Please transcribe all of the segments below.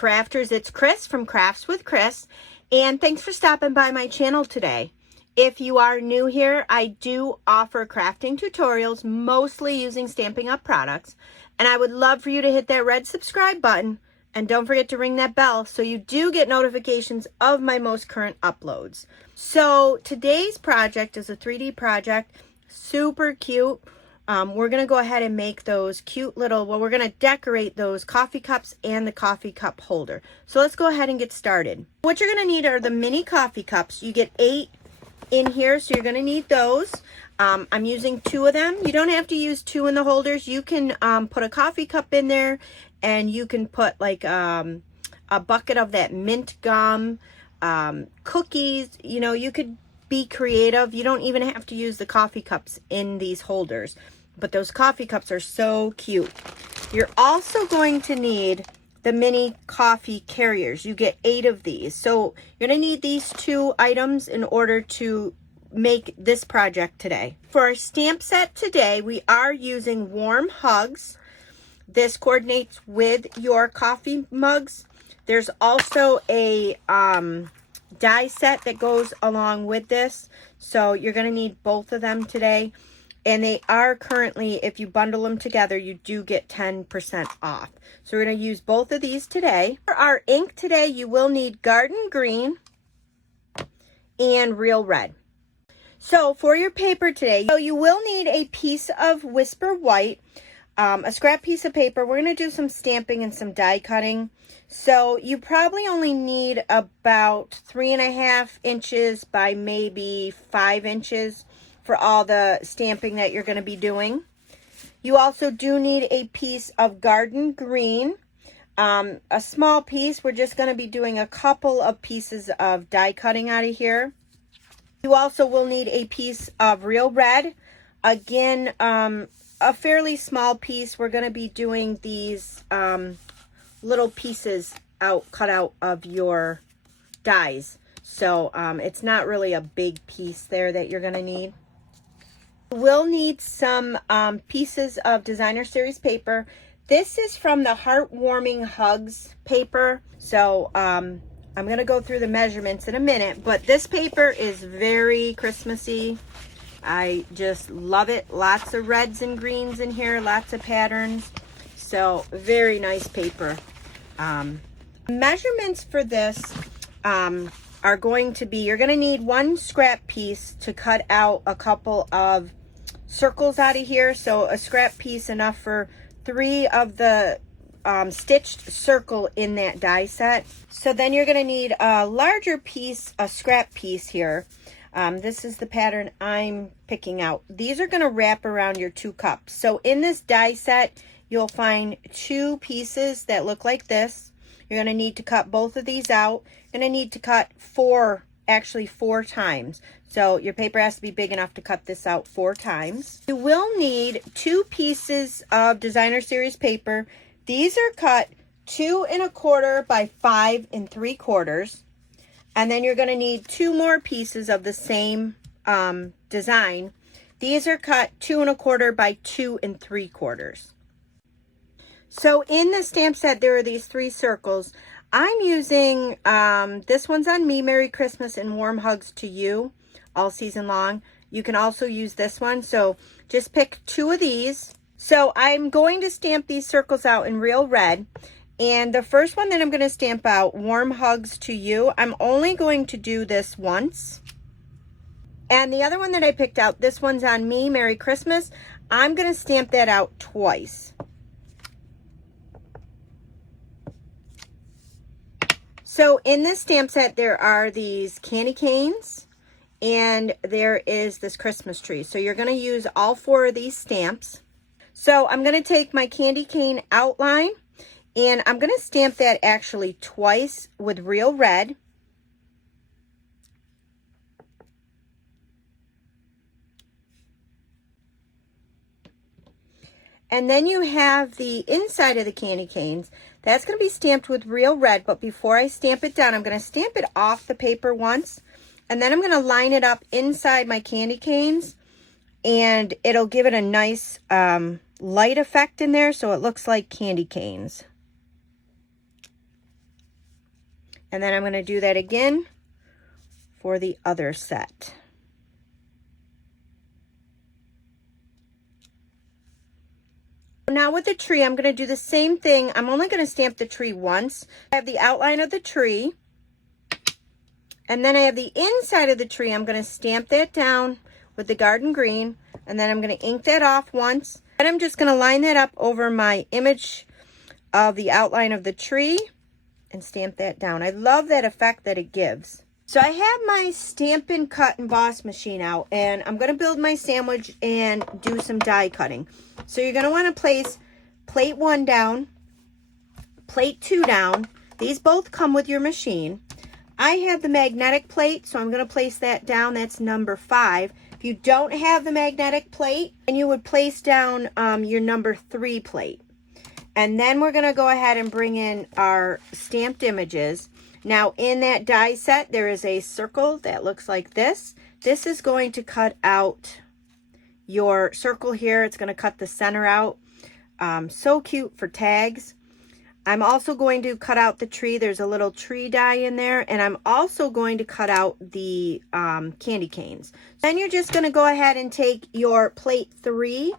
crafters. It's Chris from Crafts with Chris, and thanks for stopping by my channel today. If you are new here, I do offer crafting tutorials, mostly using Stampin' Up! Products, and I would love for you to hit that red subscribe button, and don't forget to ring that bell so you do get notifications of my most current uploads. So today's project is a 3D project, super cute. We're going to go ahead and make those cute little, well, we're going to decorate those coffee cups and the coffee cup holder. So let's go ahead and get started. What you're going to need are the mini coffee cups. You get 8 in here, so you're going to need those. I'm using 2 of them. You don't have to use 2 in the holders. You can put a coffee cup in there, and you can put like a bucket of that mint gum, cookies. You know, you could be creative. You don't even have to use the coffee cups in these holders, but those coffee cups are so cute. You're also going to need the mini coffee carriers. You get 8 of these. So you're going to need these 2 items in order to make this project today. For our stamp set today, we are using Warm Hugs. This coordinates with your coffee mugs. There's also a die set that goes along with this. So you're going to need both of them today. And they are currently, if you bundle them together, you do get 10% off. So we're going to use both of these today. For our ink today, you will need Garden Green and Real Red. So for your paper today, you will need a piece of Whisper White, a scrap piece of paper. We're going to do some stamping and some die cutting. So you probably only need about 3.5 inches by maybe 5 inches for all the stamping that you're going to be doing. You also do need a piece of Garden Green, a small piece. We're just going to be doing a couple of pieces of die cutting out of here. You also will need a piece of Real Red. Again, a fairly small piece. We're going to be doing these little pieces cut out of your dies. So it's not really a big piece there that you're going to need. We'll need some pieces of Designer Series paper. This is from the Heartwarming Hugs paper. So I'm going to go through the measurements in a minute, but this paper is very Christmassy. I just love it. Lots of reds and greens in here, lots of patterns. So very nice paper. Measurements for this are going to be, you're going to need 1 scrap piece to cut out a couple of circles out of here. So a scrap piece enough for 3 of the stitched circle in that die set. So then you're going to need a larger piece, a scrap piece here. This is the pattern I'm picking out. These are going to wrap around your 2 cups. So in this die set, you'll find 2 pieces that look like this. You're going to need to cut both of these out. You're going to need to cut 4 times. So your paper has to be big enough to cut this out 4 times. You will need 2 pieces of Designer Series paper. These are cut 2 1/4 by 5 3/4. And then you're going to need 2 more pieces of the same design. These are cut 2 1/4 by 2 3/4. So in the stamp set, there are these 3 circles. I'm using, this one's on me, Merry Christmas and Warm Hugs to You, all season long. You can also use this one. So just pick 2 of these. So I'm going to stamp these circles out in Real Red. And the first one that I'm going to stamp out, Warm Hugs to You, I'm only going to do this once. And the other one that I picked out, this one's on me, Merry Christmas, I'm going to stamp that out twice. So in this stamp set, there are these candy canes and there is this Christmas tree. So you're going to use all 4 of these stamps. So I'm going to take my candy cane outline and I'm going to stamp that actually twice with Real Red. And then you have the inside of the candy canes. That's going to be stamped with Real Red, but before I stamp it down, I'm going to stamp it off the paper once, and then I'm going to line it up inside my candy canes, and it'll give it a nice light effect in there so it looks like candy canes. And then I'm going to do that again for the other set. Now with the tree, I'm going to do the same thing. I'm only going to stamp the tree once. I have the outline of the tree. And then I have the inside of the tree. I'm going to stamp that down with the garden green. And then I'm going to ink that off once. And I'm just going to line that up over my image of the outline of the tree and stamp that down. I love that effect that it gives. So I have my Stampin' Cut and Emboss machine out, and I'm going to build my sandwich and do some die cutting. So you're going to want to place plate 1 down, plate 2 down. These both come with your machine. I have the magnetic plate, so I'm going to place that down. That's number 5. If you don't have the magnetic plate, then you would place down your number 3 plate. And then we're going to go ahead and bring in our stamped images. Now in that die set, there is a circle that looks like this. This is going to cut out your circle here. It's going to cut the center out. So cute for tags. I'm also going to cut out the tree. There's a little tree die in there. And I'm also going to cut out the candy canes. Then you're just going to go ahead and take your plate 3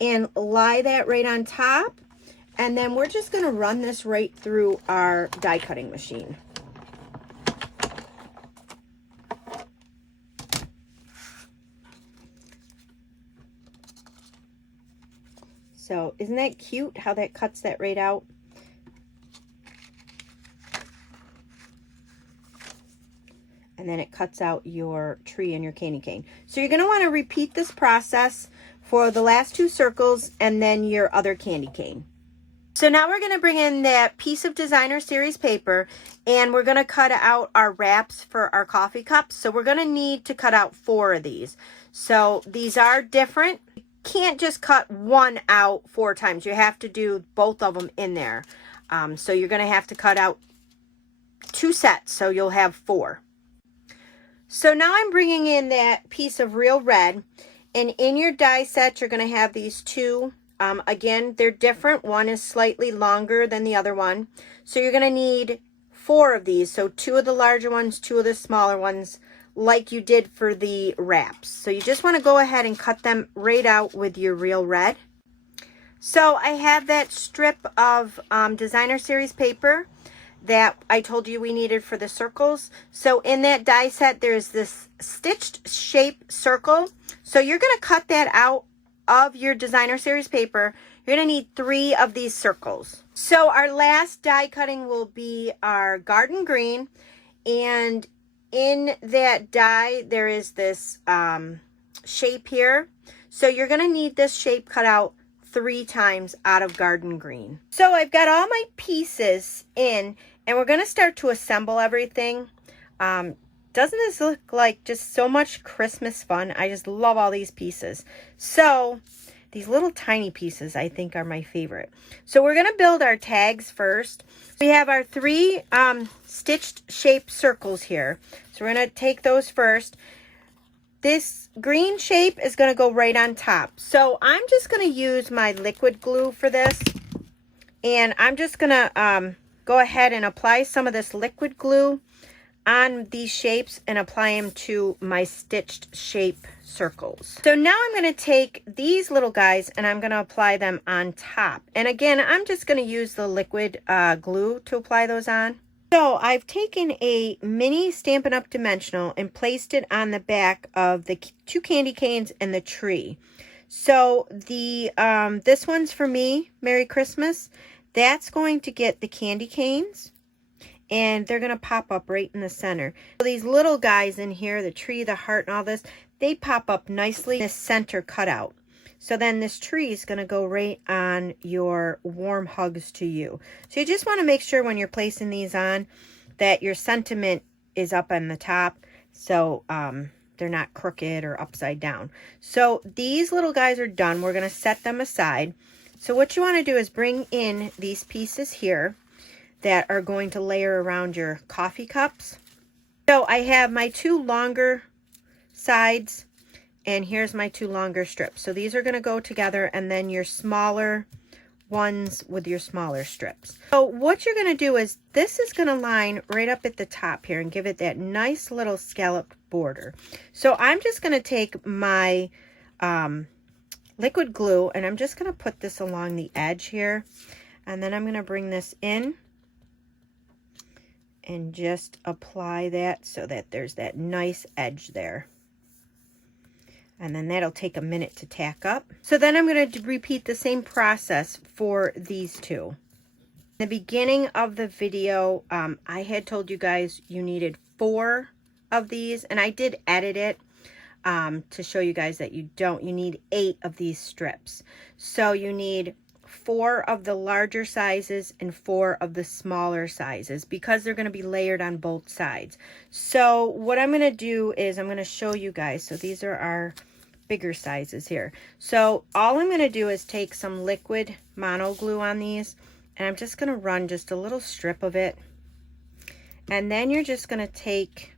and lie that right on top. And then we're just going to run this right through our die cutting machine. So isn't that cute how that cuts that right out? And then it cuts out your tree and your candy cane. So you're going to want to repeat this process for the last 2 circles and then your other candy cane. So now we're going to bring in that piece of designer series paper, and we're going to cut out our wraps for our coffee cups. So we're going to need to cut out 4 of these. So these are different. You can't just cut one out 4 times. You have to do both of them in there. So you're going to have to cut out 2 sets, so you'll have 4. So now I'm bringing in that piece of real red, and in your die set, you're going to have these 2. Again, they're different. One is slightly longer than the other one. So you're going to need 4 of these. So 2 of the larger ones, 2 of the smaller ones, like you did for the wraps. So you just want to go ahead and cut them right out with your real red. So I have that strip of designer series paper that I told you we needed for the circles. So in that die set, there's this stitched shape circle. So you're going to cut that out of your designer series paper. You're going to need 3 of these circles. So our last die cutting will be our garden green, and in that die there is this shape here. So you're going to need this shape cut out 3 times out of garden green. So I've got all my pieces in, and we're going to start to assemble everything. Doesn't this look like just so much Christmas fun? I just love all these pieces. So these little tiny pieces I think are my favorite. So we're going to build our tags first. We have our 3 stitched shape circles here. So we're going to take those first. This green shape is going to go right on top. So I'm just going to use my liquid glue for this. And I'm just going to go ahead and apply some of this liquid glue on these shapes and apply them to my stitched shape circles. So now I'm going to take these little guys and I'm going to apply them on top. And again, I'm just going to use the liquid glue to apply those on. So I've taken a mini Stampin' Up! Dimensional and placed it on the back of the 2 candy canes and the tree. So the this one's for me, Merry Christmas. That's going to get the candy canes, and they're going to pop up right in the center. So these little guys in here, the tree, the heart, and all this, they pop up nicely in the center cutout. So then this tree is going to go right on your warm hugs to you. So you just want to make sure when you're placing these on that your sentiment is up on the top, so they're not crooked or upside down. So these little guys are done. We're going to set them aside. So what you want to do is bring in these pieces here that are going to layer around your coffee cups. So I have my 2 longer sides, and here's my 2 longer strips. So these are going to go together, and then your smaller ones with your smaller strips. So what you're going to do is this is going to line right up at the top here and give it that nice little scalloped border. So I'm just going to take my liquid glue and I'm just going to put this along the edge here, and then I'm going to bring this in and just apply that so that there's that nice edge there. And then that'll take a minute to tack up. So then I'm going to repeat the same process for these two. In the beginning of the video, I had told you guys you needed 4 of these, and I did edit it to show you guys that you need 8 of these strips. So you need 4 of the larger sizes and 4 of the smaller sizes because they're going to be layered on both sides. So what I'm going to do is I'm going to show you guys. So these are our bigger sizes here. So all I'm going to do is take some liquid mono glue on these, and I'm just going to run just a little strip of it. And then you're just going to take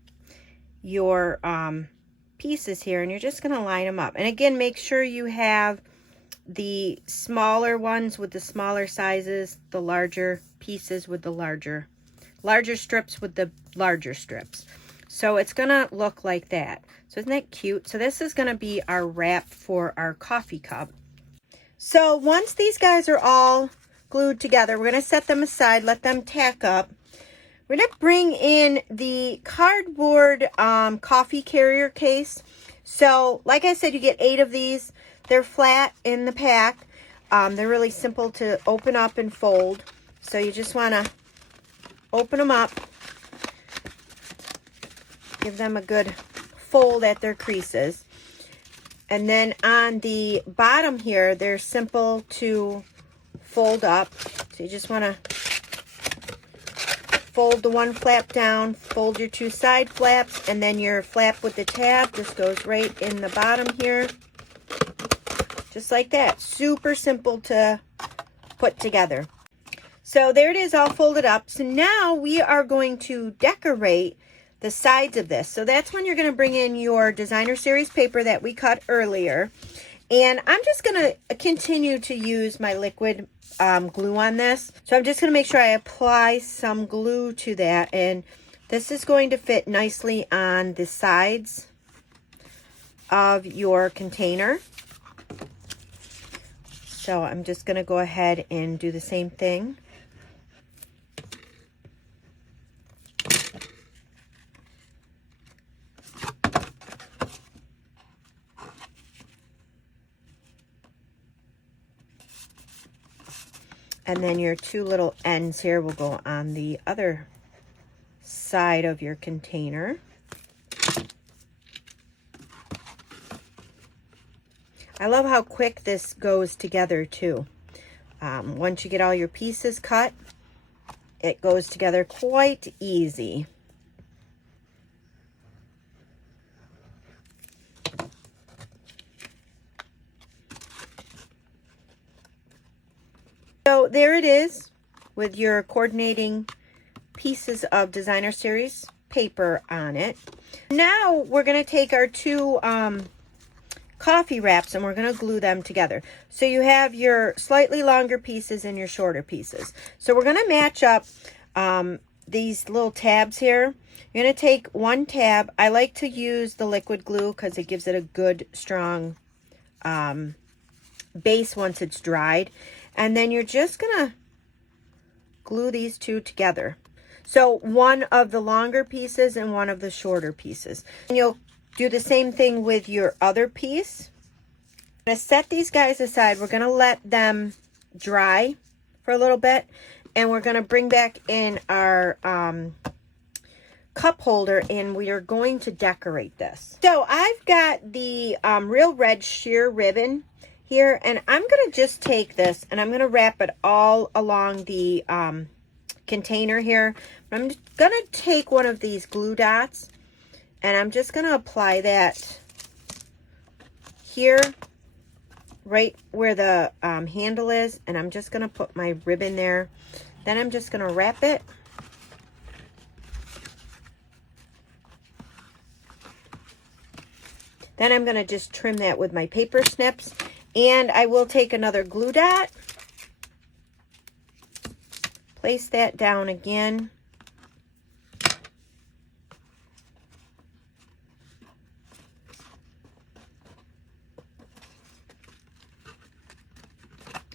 your pieces here and you're just going to line them up. And again, make sure you have the smaller ones with the smaller sizes, the larger pieces with the larger strips with the larger strips. So it's gonna look like that. So isn't that cute? So this is gonna be our wrap for our coffee cup. So once these guys are all glued together, we're gonna set them aside, let them tack up. We're gonna bring in the cardboard coffee carrier case. So like I said, you get 8 of these. They're flat in the pack. They're really simple to open up and fold. So you just want to open them up. Give them a good fold at their creases. And then on the bottom here, they're simple to fold up. So you just want to fold the one flap down, fold your 2 side flaps, and then your flap with the tab just goes right in the bottom here. Just like that. Super simple to put together. So there it is, all folded up. So now we are going to decorate the sides of this. So that's when you're going to bring in your designer series paper that we cut earlier. And I'm just going to continue to use my liquid glue on this. So I'm just going to make sure I apply some glue to that. And this is going to fit nicely on the sides of your container. So I'm just going to go ahead and do the same thing. And then your 2 little ends here will go on the other side of your container. I love how quick this goes together too. Once you get all your pieces cut, it goes together quite easy. So there it is with your coordinating pieces of designer series paper on it. Now we're going to take our 2 coffee wraps and we're going to glue them together. So you have your slightly longer pieces and your shorter pieces. So we're going to match up these little tabs here. You're going to take 1 tab. I like to use the liquid glue because it gives it a good strong base once it's dried. And then you're just going to glue these 2 together. So 1 of the longer pieces and 1 of the shorter pieces. And you'll do the same thing with your other piece. I'm going to set these guys aside. We're going to let them dry for a little bit. And we're going to bring back in our cup holder and we are going to decorate this. So I've got the real red sheer ribbon here. And I'm going to just take this and I'm going to wrap it all along the container here. I'm going to take one of these glue dots and I'm just going to apply that here, right where the handle is. And I'm just going to put my ribbon there. Then I'm just going to wrap it. Then I'm going to just trim that with my paper snips. And I will take another glue dot place that down again.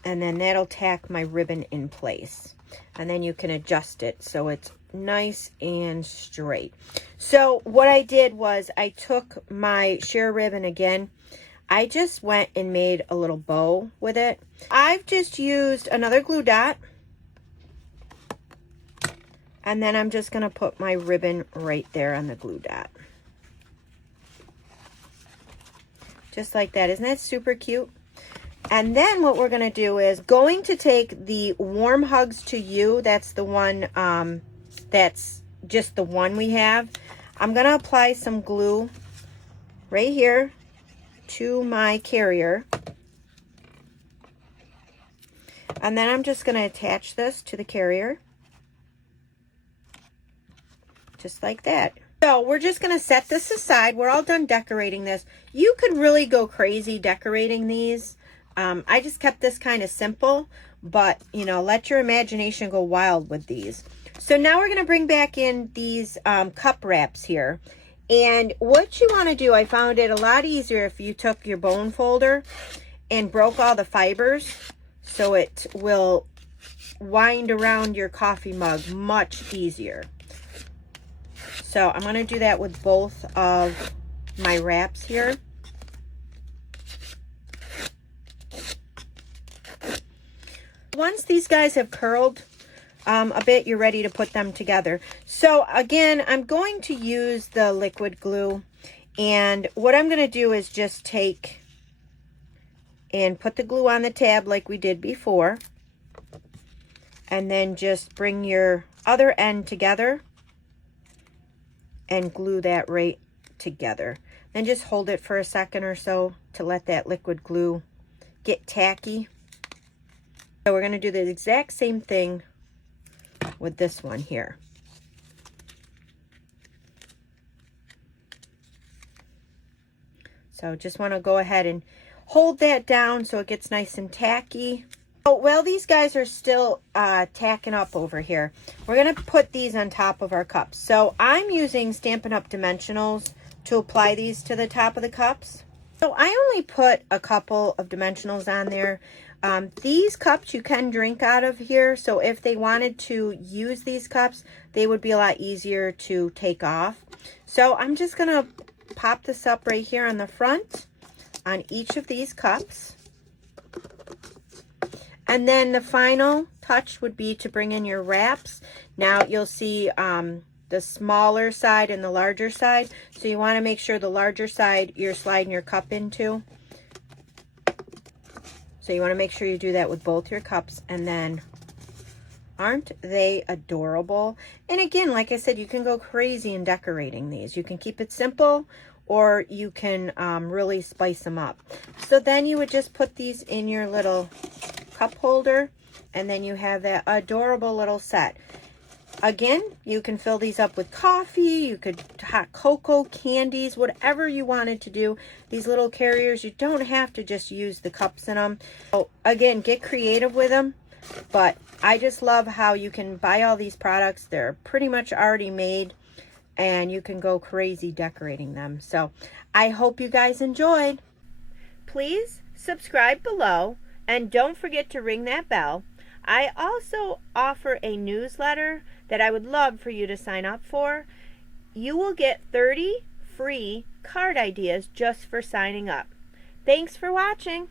And then that'll tack my ribbon in place. And then you can adjust it so it's nice and straight. So what I did was I took my sheer ribbon again. I just went and made a little bow with it. I've just used another glue dot. And then I'm just going to put my ribbon right there on the glue dot. Just like that. Isn't that super cute? And then what we're going to do is going to take the Warm Hugs to You. That's the one, that's just the one we have. I'm going to apply some glue right here to my carrier. And then I'm just going to attach this to the carrier. Just like that. So we're just going to set this aside. We're all done decorating this. You could really go crazy decorating these. I just kept this kind of simple, but you know, let your imagination go wild with these. So now we're going to bring back in these cup wraps here. And what you want to do, I found it a lot easier if you took your bone folder and broke all the fibers, so it will wind around your coffee mug much easier. So I'm going to do that with both of my wraps here. Once these guys have curled a bit, you're ready to put them together. So again, I'm going to use the liquid glue, and what I'm going to do is just take and put the glue on the tab like we did before, and then just bring your other end together and glue that right together. Then just hold it for a second or so to let that liquid glue get tacky. So we're going to do the exact same thing with this one here. So just want to go ahead and hold that down so it gets nice and tacky. Oh, well, these guys are still tacking up over here. We're going to put these on top of our cups. So I'm using Stampin' Up! Dimensionals to apply these to the top of the cups. So I only put a couple of dimensionals on there. These cups you can drink out of here, so if they wanted to use these cups, they would be a lot easier to take off. So I'm just going to pop this up right here on the front on each of these cups. And then the final touch would be to bring in your wraps. Now you'll see the smaller side and the larger side, so you want to make sure the larger side you're sliding your cup into. So you want to make sure you do that with both your cups. And then, aren't they adorable? And again, like I said, you can go crazy in decorating these. You can keep it simple, or you can really spice them up. So then you would just put these in your little cup holder, and then you have that adorable little set. Again, you can fill these up with coffee, you could hot cocoa, candies, whatever you wanted to do. These little carriers, you don't have to just use the cups in them. So again, get creative with them. But I just love how you can buy all these products. They're pretty much already made, and you can go crazy decorating them. So I hope you guys enjoyed. Please subscribe below, and don't forget to ring that bell. I also offer a newsletter that I would love for you to sign up for. You will get 30 free card ideas just for signing up. Thanks for watching.